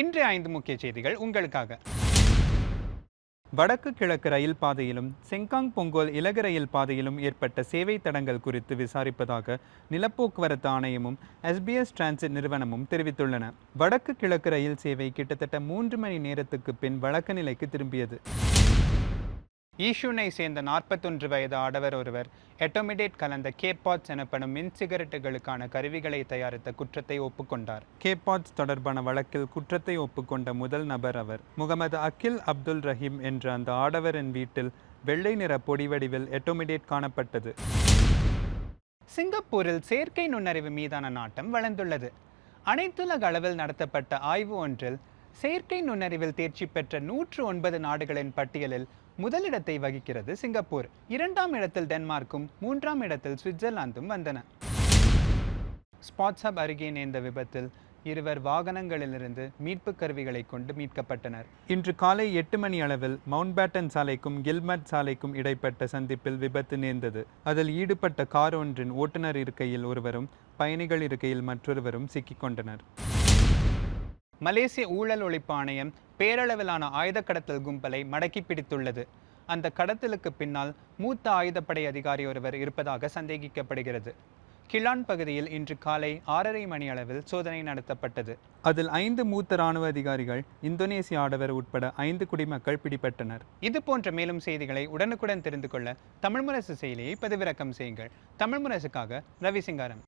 இன்றைய ஐந்து முக்கிய செய்திகள் உங்களுக்காக. வடக்கு கிழக்கு ரயில் பாதையிலும் செங்காங் பொங்கோல் இலகு ரயில் பாதையிலும் ஏற்பட்ட சேவை தடங்கள் குறித்து விசாரிப்பதாக நிலப்போக்குவரத்து ஆணையமும் எஸ்பிஎஸ் டிரான்சிட் நிறுவனமும் தெரிவித்துள்ளன. வடக்கு கிழக்கு ரயில் சேவை கிட்டத்தட்ட மூன்று மணி நேரத்துக்கு பின் வழக்க நிலைக்கு திரும்பியது. ஈஷூனை சேர்ந்த நாற்பத்தொன்று வயது ஆடவர் ஒருவர் எட்டோமிடேட் கலந்த கேப்பாட்ஸ் எனப்படும் மின் சிகரெட்டுகளுக்கான கருவிகளை தயாரித்த குற்றத்தை ஒப்புக்கொண்டார். கேபாட்ஸ் தொடர்பான வழக்கில் குற்றத்தை ஒப்புக்கொண்ட முதல் நபர் அவர். முகமது அகில் அப்துல் ரஹீம் என்ற அந்த ஆடவரின் வீட்டில் வெள்ளை நிற பொடி வடிவில் எட்டோமிடேட் காணப்பட்டது. சிங்கப்பூரில் செயற்கை நுண்ணறிவு மீதான நாட்டம் வளர்ந்துள்ளது. அனைத்துலக அளவில் நடத்தப்பட்ட ஆய்வு ஒன்றில் செயற்கை நுண்ணறிவில் தேர்ச்சி பெற்ற நூற்று ஒன்பது நாடுகளின் பட்டியலில் முதலிடத்தை வகிக்கிறது சிங்கப்பூர். இரண்டாம் இடத்தில் டென்மார்க்கும் மூன்றாம் இடத்தில் சுவிட்சர்லாந்தும் வந்தன. ஸ்பாட்ஸ் ஹப் அருகே நேர்ந்த விபத்தில் இருவர் வாகனங்களிலிருந்து மீட்பு கருவிகளை கொண்டு மீட்கப்பட்டனர். இன்று காலை எட்டு மணி அளவில் மவுண்ட் பேட்டன் சாலைக்கும் கில்மட் சாலைக்கும் இடைப்பட்ட சந்திப்பில் விபத்து நேர்ந்தது. அதில் ஈடுபட்ட கார் ஒன்றின் ஓட்டுநர் இருக்கையில் ஒருவரும் பயணிகள் இருக்கையில் மற்றொருவரும் சிக்கிக்கொண்டனர் மலேசிய ஊழல் ஒழிப்பு ஆணையம் பேரளவிலான ஆயுத கடத்தல் கும்பலை மடக்கி பிடித்துள்ளது. அந்த கடத்தலுக்கு பின்னால் மூத்த ஆயுதப்படை அதிகாரி ஒருவர் இருப்பதாக சந்தேகிக்கப்படுகிறது. கிளான் பகுதியில் இன்று காலை ஆறரை மணி அளவில் சோதனை நடத்தப்பட்டது. அதில் ஐந்து மூத்த ராணுவ அதிகாரிகள் இந்தோனேசிய ஆடவர் உட்பட ஐந்து குடிமக்கள் பிடிபட்டனர். இது போன்ற மேலும் செய்திகளை உடனுக்குடன் தெரிந்து கொள்ள தமிழ் முரசு செயலியை பதிவிறக்கம் செய்யுங்கள். தமிழ் முரசுக்காக ரவி சிங்காரம்